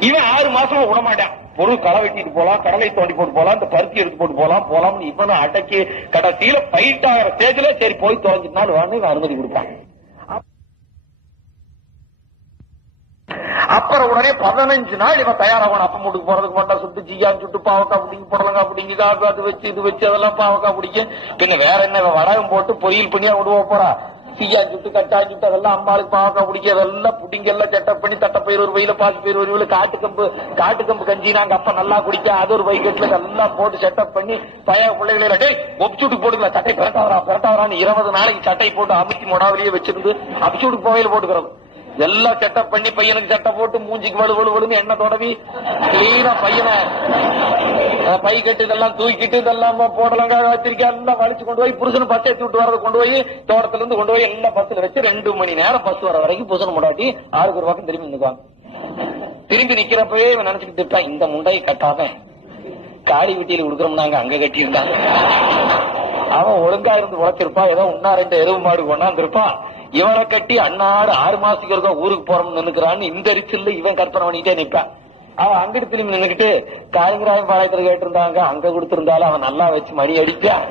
இவன் ஆறு மாசமா விட மாட்டான் பொருள் களை வெட்டிட்டு போலாம் கடலை தோண்டி போட்டு போலாம் இந்த பருத்தி எடுத்து போட்டு போலாம் போலாம்னு இவனும் அடக்கி கடைசியில ஃபைட் ஆகிற ஸ்டேஜ்ல சரி போய் தொலைஞ்சிட்டு நாள் அனுமதி கொடுப்பான். அப்புறம் உடனே பதினஞ்சு நாள் இவன் தயாராகணும். அப்பம் வீட்டுக்கு போறதுக்கு மட்டும் சுட்டு ஜியான் சுட்டு பாவக்காய் பிடிங்க புடலங்கா பிடிங்க அது வச்சு இது வச்சு அதெல்லாம் பாவக்காய் பிடிக்க பின்ன வேற என்ன இவன் வடகம் போட்டு பொரியல் பண்ணியா விடுவோம் போறா? சீயா சுட்டு கட்டா சுட்டு அதெல்லாம் அம்மாளுக்கு பாவக்காய் பிடிக்க அதெல்லாம் புடிங்க எல்லாம் செட்டப் பண்ணி தட்டப்பயிர் ஒரு வயல பாசி பயிர் ஒரு வயல காட்டு கம்பு காட்டு கம்பு கஞ்சி நாங்க அப்ப நல்லா குடிக்க அது ஒரு வைக்கெட்ல எல்லாம் போட்டு செட்டப் பண்ணி பய பிள்ளைகளை டேய் ஒப்பிச்சுட்டு போடுங்க சட்டை பிறட்டாவரா பிறட்டாவரான்னு இருபது நாளைக்கு சட்டை போட்டு அமைச்சு மொடாவிலேயே வச்சிருந்து அபிச்சுட்டு போவையில போட்டுக்கிறது எல்லாம் செட்டப் பண்ணி பையனுக்கு சட்டை போட்டு மூஞ்சிக்கு வலு வலு வலுன்னு எண்ணெய் தொடவி கிளீனா பையனை பை கட்டு இதெல்லாம் தூக்கிட்டு இதெல்லாம் போடலங்க வச்சிருக்கா எல்லாம் வலிச்சு கொண்டு போய் புருஷன் பஸ் ஏற்றி விட்டு வரதை கொண்டு போய் தோட்டத்துல இருந்து கொண்டு போய் எல்லாம் பஸ்ல வச்சு ரெண்டு மணி நேரம் பஸ் வர வரைக்கும் புருஷன் முடாட்டி ஆளுக்கு ஒரு பக்கம் திரும்பி நிற்குவாங்க திரும்பி நிக்கிறப்பவே இவன் நினைச்சுக்கிட்டு இருப்பான் இந்த முண்டையை கட்டாம காடி வீட்டியில் கொடுக்குறோம்னாங்க அங்க கட்டியிருந்தாங்க அவன் ஒழுங்கா இருந்து உழைச்சிருப்பான் ஏதோ உன்னா ரெண்டு எருவு மாடு கொண்டாந்துருப்பான். இவனை கட்டி அண்ணாடு ஆறு மாசத்துக்கு இருக்கா ஊருக்கு போறோம்னு நினைக்கிறான்னு இந்த ரிச்சல்ல இவன் கற்பனை பண்ணிட்டே நிற்பான் அவன் அங்கிட்டு திரும்பி நின்னுக்கிட்டு காலிங்கராயம் பாளையத்துல கேட்டிருந்தாங்க அங்க கொடுத்திருந்தாலும் அவன் நல்லா வச்சு மணி அடிச்சான்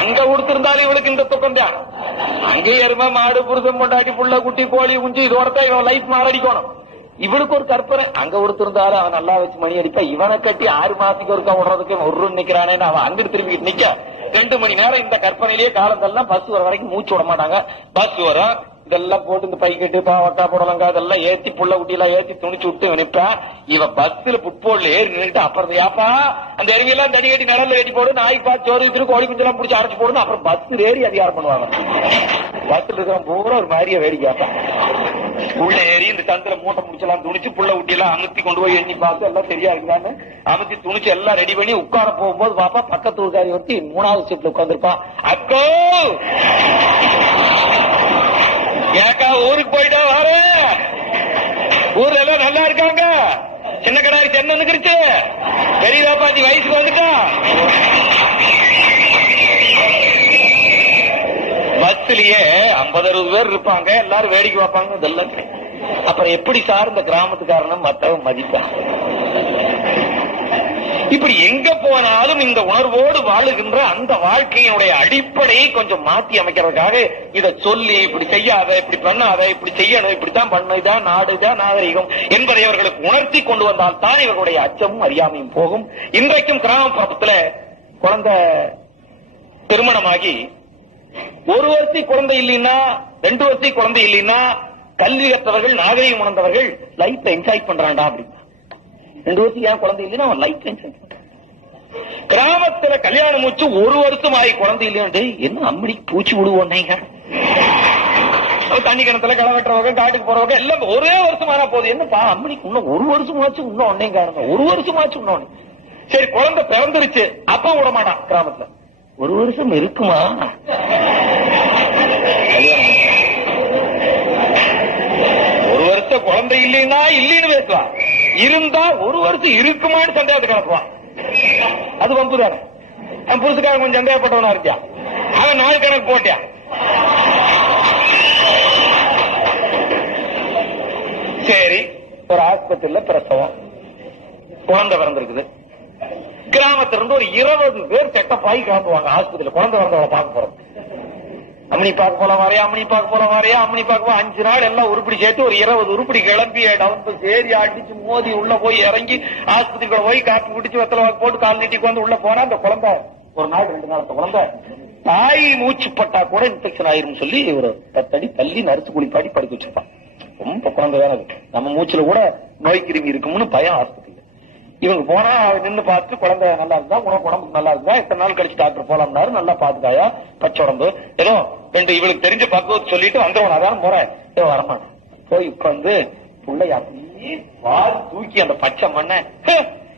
அங்க கொடுத்திருந்தாலும் இவளுக்கு இந்த துக்கம் தான் அங்கே எருமை மாடு புருஷன் கொண்டாடி புள்ள குட்டி கோழி குஞ்சு இதோட தான் இவன் லைஃப் மாறடிக்கணும். இவனுக்கு ஒரு கற்பனை அங்க கொடுத்திருந்தாலும் அவன் நல்லா வச்சு மணி அடிப்பா. இவனை கட்டி ஆறு மாசத்துக்கு ஒருக்கா விடுறதுக்கு ஒரு நிக்கிறானேன்னு அவன் அங்கிட்டு திரும்பிக்கிட்டு நிக்க. ரெண்டு மணி நேரம் இந்த கற்பனையிலேயே காலத்தெல்லாம் பஸ் வர வரைக்கும் மூச்சு விட மாட்டாங்க. பஸ் வரும் இதெல்லாம் போட்டு இந்த பைக்கெட்டு பாவக்கா புடலங்கா இதெல்லாம் ஏத்தி புள்ள குட்டியெல்லாம் ஏத்தி துணிச்சு விட்டு நினைப்பேன் இவன் பஸ்ல புட்போர்ட்ல ஏறி நின்றுட்டு அப்புறம் ஏப்பா. அந்த இறங்கி எல்லாம் தடி கட்டி நிழல்ல ஏற்றி போடு நாய்க்கு பார்த்து சோறு வித்துட்டு கோழி குஞ்செல்லாம் பிடிச்சி அரைச்சு போடுன்னு அப்புறம் பஸ் ஏறி அதிகாரம் பண்ணுவாங்க. பஸ்ல இருக்கிற பூரா ஒரு மாதிரியா வேடிக்கை உள்ள ஏறி இந்த தந்திர மூட்டை முடிச்செல்லாம் துணிச்சு புள்ள குட்டி அமுத்தி கொண்டு போய் எண்ணி பார்த்து எல்லாம் சரியா இருக்கான்னு அமுத்தி துணிச்சு எல்லாம் ரெடி பண்ணி உட்கார போகும்போது பாப்பா பக்கத்து ஊருக்காரி ஒருத்தி மூணாவது சீட்ல உட்காந்துருப்பான் அக்கோ! ஏக்கா ஊருக்கு போயிட்டா வர. ஊர்ல எல்லாம் நல்லா இருக்காங்க. சின்ன கடாரி சென்னை வந்துருச்சு பெரியதா பாத்தி வயசுக்கு வந்துட்டா பஸ்லயே ஐம்பது அறுபது பேர் இருப்பாங்க. எல்லாரும் வேடிக்கை பார்ப்பாங்க இதெல்லாம். அப்புறம் எப்படி சார் இந்த கிராமத்துக்காரன மத்தவன் மதிப்பான்? இப்படி எங்க போனாலும் இந்த உணர்வோடு வாழுகின்ற அந்த வாழ்க்கையினுடைய அடிப்படையை கொஞ்சம் மாத்தி அமைக்கிறதுக்காக இத சொல்லி இப்படி செய்யாத இப்படி பண்ணாத இப்படி செய்யணும் இப்படித்தான் பண்ணு இதான் நாடு இதான் நாகரிகம் என்பதை அவர்களுக்கு உணர்த்தி கொண்டு வந்தால் தான் இவர்களுடைய அச்சமும் அறியாமையும் போகும். இன்றைக்கும் கிராமப்புறத்துல குழந்தை திருமணமாகி ஒரு வருஷம் குழந்தை இல்லைன்னா ரெண்டு வருஷம் குழந்தை இல்லைன்னா கல்வி கற்றவர்கள் நாகரிகம் உணர்ந்தவர்கள் லைஃப் என்ஜாய் பண்றான்டா அப்படின்னு. ரெண்டு வருஷம் ஏன் குழந்தை இல்லைன்னா அவன் லைஃப் என்ஜாய் கிராமத்துல கல்யாணம் முடிச்சு ஒரு வருஷம் ஆகி குழந்தை இல்லையா என்ன அம்மடி பூச்சி விடுவோம் தண்ணி கிணத்துல களை வெட்டுறவங்க காட்டுக்கு போறவங்க எல்லாம் ஒரே வருஷம் ஆனா போதும் என்னப்பா அம்மனிக்கு இன்னும் ஒரு வருஷமாச்சு இன்னும் ஒன்னே காரணம் ஒரு வருஷமாச்சு இன்னொன்னு சரி குழந்தை பிறந்துருச்சு. அப்பா விட மாட்டான் கிராமத்துல. ஒரு வருஷம் இருக்குமா? ஒரு வருஷம் குழந்தை இல்லைன்னா இல்லைன்னு பேசுவான். இருந்தா ஒரு வருஷம் இருக்குமான்னு சந்தேகத்தை கிளப்புவான் அது வம்பு தானே அவன் கொஞ்சம் சந்தேகப்பட்டவனா இருக்கியா? அவன் நாள் கணக்கு போட்டியா? சரி ஒரு ஆஸ்பத்திரியில பிரசவம். குழந்தை பிறந்திருக்குது. கிராமத்துல இருந்து ஒரு இருபது பேர் செட்டப்பாய் கிளம்புவாங்க. ஆஸ்பத்திரியில குழந்தை பிறந்தவளை பார்க்க போறோம். அம்மனி பார்க்க போல வரையா அம்மனி பார்க்க போல வரையா அம்மனி பார்க்க போலாம். அஞ்சு நாள் எல்லாம் உருப்படி சேர்த்து ஒரு இருபது உருப்படி கிளம்பி டவுன் ஏறி அடிச்சு மோதி உள்ள போய் இறங்கி ஆஸ்பத்திரிக்குள்ள போய் காப்பி குடிச்சு வெத்தல போட்டு கால் நீட்டிக்கு வந்து உள்ள போனா அந்த குழந்தை ஒரு நாள் ரெண்டு நாள் அந்த குழந்தை தாய் மூச்சு பட்டா கூட இன்ஃபெக்ஷன் ஆயிரும் சொல்லி ஒரு பத்தடி தள்ளி நறுத்து குளிப்பாடி படுக்க வச்சிருப்பான். ரொம்ப குழந்தை இருக்கு. நம்ம மூச்சுல கூட நோய் கிருமி இருக்கும்னு பயம் ஆஸ்பத்திரியில. இவங்க போனா அவன் நின்னு பார்த்து குழந்தை நல்லா இருந்தா உனக்கு உடம்புக்கு நல்லா இருந்தா எத்தனை நாள் கழிச்சு டாக்டர் போலாம்னாரு நல்லா பாத்துக்காயா பச்சை உடம்பு. ஏதோ ரெண்டு இவளுக்கு தெரிஞ்ச பக்குவத்து சொல்லிட்டு வந்தவன் அதான் முறை ஏதோ வரமாட்டேன். போய் உட்காந்து பிள்ளை அப்படியே வார் தூக்கி அந்த பச்சை மண்ணை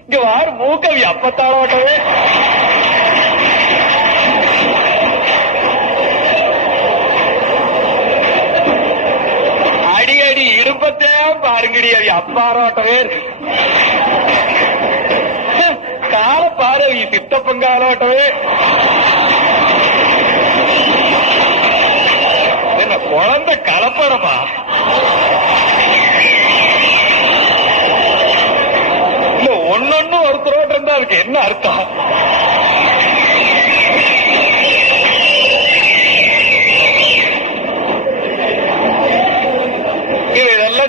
இங்க வாரு மூக்கவி அப்பத்தாளோட்டவே. குழப்பத்தே பாருங்கடி அது அப்பாராட்டவே கால பாரவி சித்தப்பங்காலாட்டவே என்ன குழந்தை கலப்படமா? இல்ல ஒன்னொன்னு ஒரு தரோட்டம் தான் இருக்கு என்ன அர்த்தம்?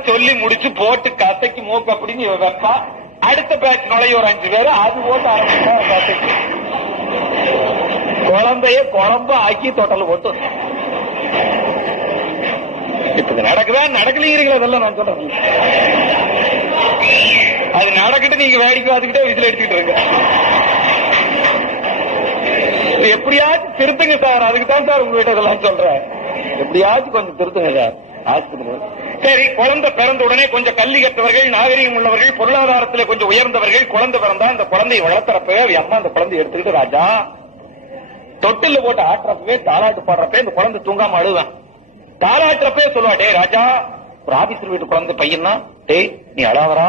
சொல்லி முடிச்சு போட்டு கசைக்கு மூக்கு அப்படின்னு இவ வைப்பா. அடுத்த பேட்ச் நுழைய ஒரு அஞ்சு பேரு அது போட்டு ஆரம்பிச்சா கசைக்கு. குழந்தைய குழம்பு ஆக்கி தொட்டல போட்டு. இப்ப நடக்குதா? நடக்கலீங்களா அதெல்லாம் நான் சொல்றேன். அது நடக்கிட்டு நீங்க வேடிக்கை பார்த்துக்கிட்டே விசில் எடுத்துக்கிட்டு இருக்க எப்படியாச்சும் திருத்துங்க சார் அதுக்கு தான் சார் உங்ககிட்ட இதெல்லாம் சொல்றேன். எப்படியாச்சும் கொஞ்சம் திருத்துங்க சார். ஆஸ்பத்திரி சரி குழந்தை பிறந்த உடனே கொஞ்சம் கல்வி கற்றவர்கள் நாகரிகம் உள்ளவர்கள் பொருளாதாரத்துல கொஞ்சம் உயர்ந்தவர்கள் குழந்தை பிறந்தா அந்த குழந்தையை வளர்த்துறப்பவே அவ அம்மா அந்த குழந்தையை எடுத்துக்கிட்டு ராஜா தொட்டில போட்டு ஆட்டுறப்பவே தாலாட்டு பாடுறப்ப இந்த குழந்தை தூங்காம அழுதான் தாளாட்டுறப்பே சொல்லுவா டே ராஜா ஒரு ஆபீசர் வீட்டு குழந்தை பையனா டேய் நீ அழாவரா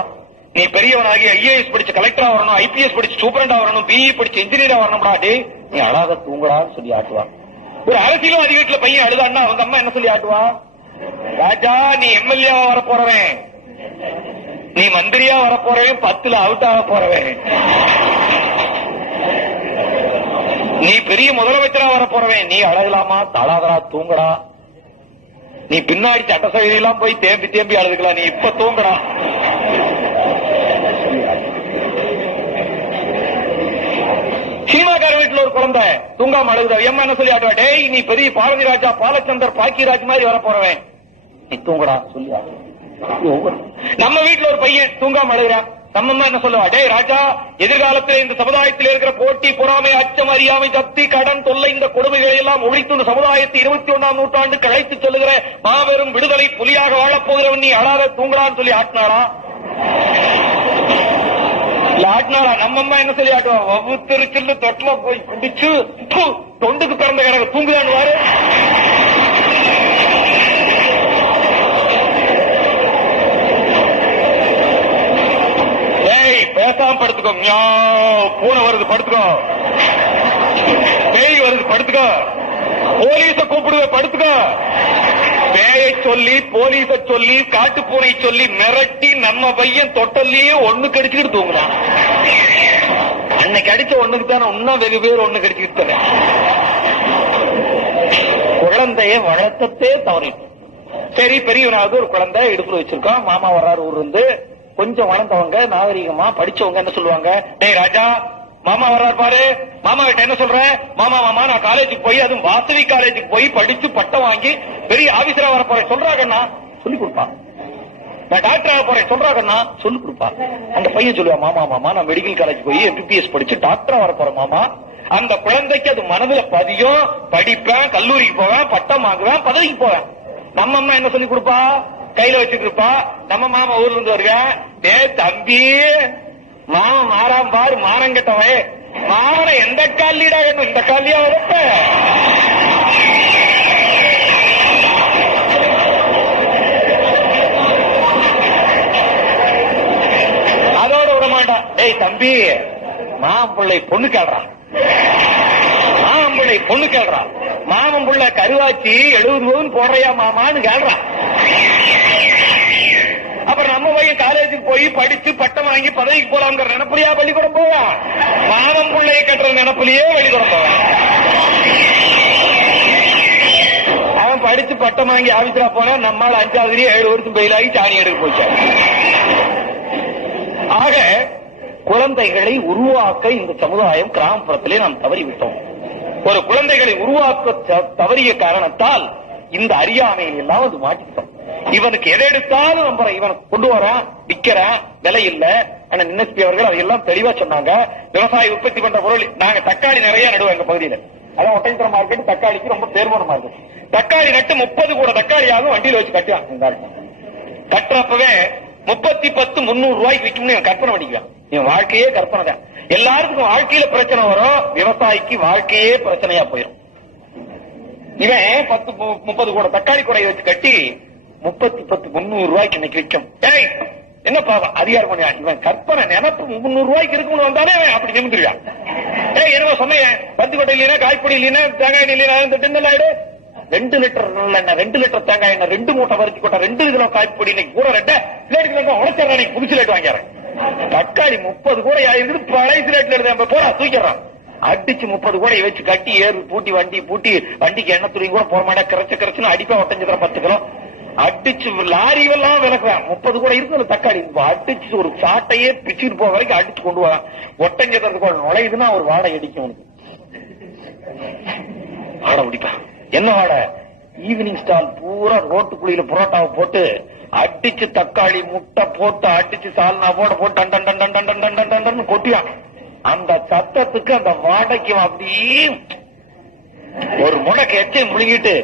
நீ பெரியவனாகி ஐஏஎஸ் படிச்சு கலெக்டரா வரணும் ஐபிஎஸ் படிச்சு சூப்பரண்டா வரணும் பிஇ படிச்சு இன்ஜினியரா வரணும்டா டே நீ அழாத தூங்குறான்னு சொல்லி ஆட்டுவா. ஒரு அரசியலும் வீட்டுல பையன் அழுதான்னா அவங்க அம்மா என்ன சொல்லி ஆட்டுவா? ராஜா நீ எம்எல்ஏவா வர போறவன் நீ மந்திரியா வர போறவன் பத்துல அவுட் ஆக போறவன். நீ பெரிய முதலமைச்சரா வர போறவன் நீ அழகலாமா தளாதரா தூங்கடா. நீ பின்னாடி சட்டசபையெல்லாம் போய் தேம்பி தேம்பி அழுதுக்கலாம் நீ இப்ப தூங்கடா. சீமாக்கார வீட்டுல ஒரு குழந்தை. தூங்காம அழுகுதா? எம்மா என்ன சொல்லி ஆட்டுவா? டேய் நீ பெரிய பாரதி ராஜா பாலச்சந்தர் பாக்கியராஜ் மாதிரி வர போறவன் நீ தூங்கடா சொல்லி நம்ம வீட்டுல ஒரு பையன் தூங்காம அழுகிறான் நம்ம என்ன சொல்லுவா? டே ராஜா எதிர்காலத்தில் இந்த சமுதாயத்தில் இருக்கிற போட்டி பொறாமை அச்சம் அறியாமை ஜப்தி கடன் தொல்லை இந்த கொடுமைகளை எல்லாம் ஒழித்து இந்த சமுதாயத்தை இருபத்தி ஒன்னாம் நூற்றாண்டு கழைத்து செல்லுகிற மாபெரும் விடுதலை புலியாக வாழப்போகிறவன் நீ அழாத தூங்கடான்னு சொல்லி ஆட்டினாரா? ஆட்டினாரா? நம்ம அம்மா என்ன சொல்லி ஆட்டுவா? வகுத்திருச்சுன்னு தொட்டில போய் குடிச்சு தொண்டுக்கு பிறந்த கிடக்கு தூங்குதான்னு வாரு ஏய் பேசாம படுத்துக்கோ. பூனை வருது படுத்துக்கோ. பேய் வருது படுத்துக்கோ. போலீஸ கூப்பிடுவ படுத்துக்கோ. பேயை சொல்லி போலீஸ சொல்லி காட்டு பூனை சொல்லி மிரட்டி நம்ம பையன் தொட்டல்லையே ஒண்ணு கடிச்சுக்கிட்டு தூங்குறான். அன்னைக்கு அடிச்ச ஒண்ணுக்கு தானே இன்னும் வெகு பேர் ஒண்ணு கடிச்சுக்கிட்டு தரேன் குழந்தைய வளர்த்தத்தே தவறிட்டு. சரி பெரியவனாவது ஒரு குழந்தை இடுப்புல வச்சிருக்கோம் மாமா வர்றாரு ஊர் இருந்து. கொஞ்சம் வளர்ந்தவங்க நாகரிகமா படிச்சவங்க என்ன சொல்லுவாங்க. டேய் ராஜா மாமா வர்றாரு பாரு. மாமா கிட்ட என்ன சொல்ற? மாமா மாமா நான் காலேஜுக்கு போய் அதுவும் வாசவி காலேஜுக்கு போய் படிச்சு பட்டம் வாங்கி பெரிய ஆபீசரா வர போறேன். சொல்றாங்கண்ணா சொல்லி கொடுப்பான் நான் டாக்டர் ஆக போறேன். சொல்றாங்கண்ணா சொல்லி கொடுப்பா. அந்த பையன் சொல்லுவா மாமா மாமா நான் மெடிக்கல் காலேஜ் போய் எம்பிபிஎஸ் படிச்சு டாக்டரா வர போறேன் மாமா. அந்த குழந்தைக்கு அது மனதுல பதியும். படிப்பேன் கல்லூரிக்கு போவேன் பட்டம் வாங்குவேன் பதவிக்கு போவேன். நம்ம அம்மா என்ன சொல்லி கொடுப்பா? கையில வச்சுட்டு இருப்பா. நம்ம மாமா ஊர்ல இருந்து வருவேன். டே தம்பி மா மாறாம் பாரு மானம் கெட்டவன். மாமனை எந்த காலிடா வேணும் இந்த காலியா வரப்ப அதோட விட மாட்டான் டேய் தம்பி மாம்பிள்ளை பொண்ணு கேள்றான் மாம்பிள்ளை பொண்ணு கேள்றான் மாமன் பிள்ளை கருவாச்சி எழுபது பவுன் போடுறையா மாமான்னு கேள்றான் அப்புறம் நம்ம பையன் காலேஜுக்கு போய் படிச்சு பட்டம் வாங்கி பதவிக்கு போலாங்கிற நினப்புலையா பள்ளிக்கூடம் போவான் மாமன் பிள்ளையை கட்டுற நினப்புலயே பள்ளிக்கூடம் போவான் அவன் படிச்சு பட்டம் வாங்கி ஆபீசரா போனா நம்மால் அஞ்சாவது ஏழு வருஷம் பெயிலாகி சாணி எடுக்க போச்சான் ஆக குழந்தைகளை உருவாக்க இந்த சமுதாயம் கிராமப்புறத்திலே நாம் தவறிவிட்டோம். ஒரு குழந்தைகளை உருவாக்க தவறிய காரணத்தால் இந்த அறியாமையில் எல்லாம் அது மாட்டிக்கிட்டோம். இவனுக்கு எதை எடுத்தாலும் நம்புறேன். இவன் கொண்டு வரான் விக்கிறான் விலை இல்ல. ஆனா நின்னஸ்பி அவர்கள் அதையெல்லாம் தெளிவா சொன்னாங்க. விவசாய உற்பத்தி பண்ற பொருள் நாங்க தக்காளி நிறைய நடுவோம் எங்க பகுதியில. அதான் ஒட்டைத்தர மார்க்கெட் தக்காளிக்கு ரொம்ப பேர்மான மார்க்கெட். தக்காளி நட்டு முப்பது கூட தக்காளியாகவும் வண்டியில வச்சு கட்டுவான் கட்டுறப்பவே முப்பத்தி பத்து முன்னூறு ரூபாய்க்கு விற்கும்னு இவன் கற்பனை பண்ணிக்குவான். இவன் வாழ்க்கையே கற்பனை தான். எல்லாருக்கும் வாழ்க்கையில பிரச்சனை வரும் விவசாயிக்கு வாழ்க்கையே பிரச்சனையா போயிடும் இவன் பத்து முப்பது கூட தக்காளி குறைய வச்சு கட்டி முப்பத்தி பத்து முன்னூறு ரூபாய்க்கு இன்னைக்கு விற்கும். ஏய் என்ன பாவம்? அதிகாரம் பண்ணியா இவன் கற்பனை நினப்பு முன்னூறு ரூபாய்க்கு இருக்கும்னு வந்தாலே அவன் அப்படி நிமிந்துருவான் ஏய் என்னவோ சொன்னேன் பத்து கொட்டை இல்லையா காய்ப்பொடி இல்லைன்னா தேங்காய் இல்லையா இல்லைன்னா இந்த ஆயிடு ரெண்டு லிட்டர் நல்லெண்ணெய் ரெண்டு லிட்டர் தேங்காய் எண்ணெய் ரெண்டு மூட்டை வரிச்சு கொட்ட ரெண்டு கிலோ காய்ப்பொடி இன்னைக்கு கூட ரெட்ட பிளேட் கிலோ உடச்சிடறேன் இன்னைக்கு புதுசு லேட்டு வாங்கிறேன் தக்காளி முப்பது கூட ஆயிருக்குது பழைய ரேட்ல எழுத போறா தூக்கிறான் அடிச்சு முப்பது கூடையை வச்சு கட்டி ஏறு பூட்டி வண்டி பூட்டி வண்டிக்கு எண்ணெய் துணி கூட போற மாட்டா கரைச்சு கிரச்சுன்னு அடிப்பா ஒட்டஞ்சுக்கிறேன் பத்து கிலோ. அடிச்சு லாரி எல்லாம் விளக்குவேன் முப்பது கூட இருக்கு தக்காளி. அடிச்சு ஒரு சாட்டையே பிச்சுட்டு போற வரைக்கும் அடிச்சு கொண்டு வரான். ஒட்டஞ்சதுக்கு நுழையுதுன்னா ஒரு வாடகை அடிக்கும் உனக்கு ஆட முடிப்பான் என்ன வாடை? ஈவினிங் ஸ்டால் பூரா ரோட்டு குழியில புரோட்டாவை போட்டு அடிச்சு தக்காளி முட்டை போட்டு அடிச்சு சால்னா போட போட்டு டன் டன் டன் டன் டன் டன் டன் கொட்டியான் அந்த சத்தத்துக்கு அந்த வாடகைக்கு அப்படியே ஒரு முடக்க எச்சை முழுங்கிட்டு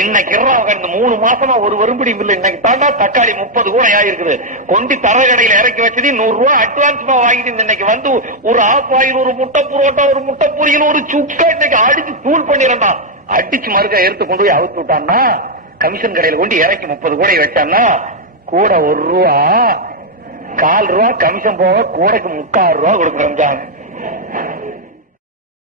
இன்னைக்கு இரவு இந்த மூணு மாசமா ஒரு வரும்படி இல்லை. இன்னைக்கு தாண்டா தக்காளி முப்பது கூட ஆயிருக்குது. கொண்டு தர கடையில இறக்கி வச்சது நூறு ரூபாய் அட்வான்ஸ் வாங்கிட்டு இன்னைக்கு வந்து ஒரு ஆஃப் ஆயில் ஒரு முட்டை புரோட்டா ஒரு முட்டை பொரியல் ஒரு சுக்கா இன்னைக்கு அடிச்சு தூள் பண்ணிடண்டா அடிச்சு மறுக்க எடுத்து கொண்டு போய் அவுத்து விட்டான்னா கமிஷன் கடையில கொண்டு இறக்கி முப்பது கூட வச்சான்னா கூட ஒரு ரூபா கால் ரூபா கமிஷன் போக கூடைக்கு முக்கால் ரூபா கொடுக்குறோம்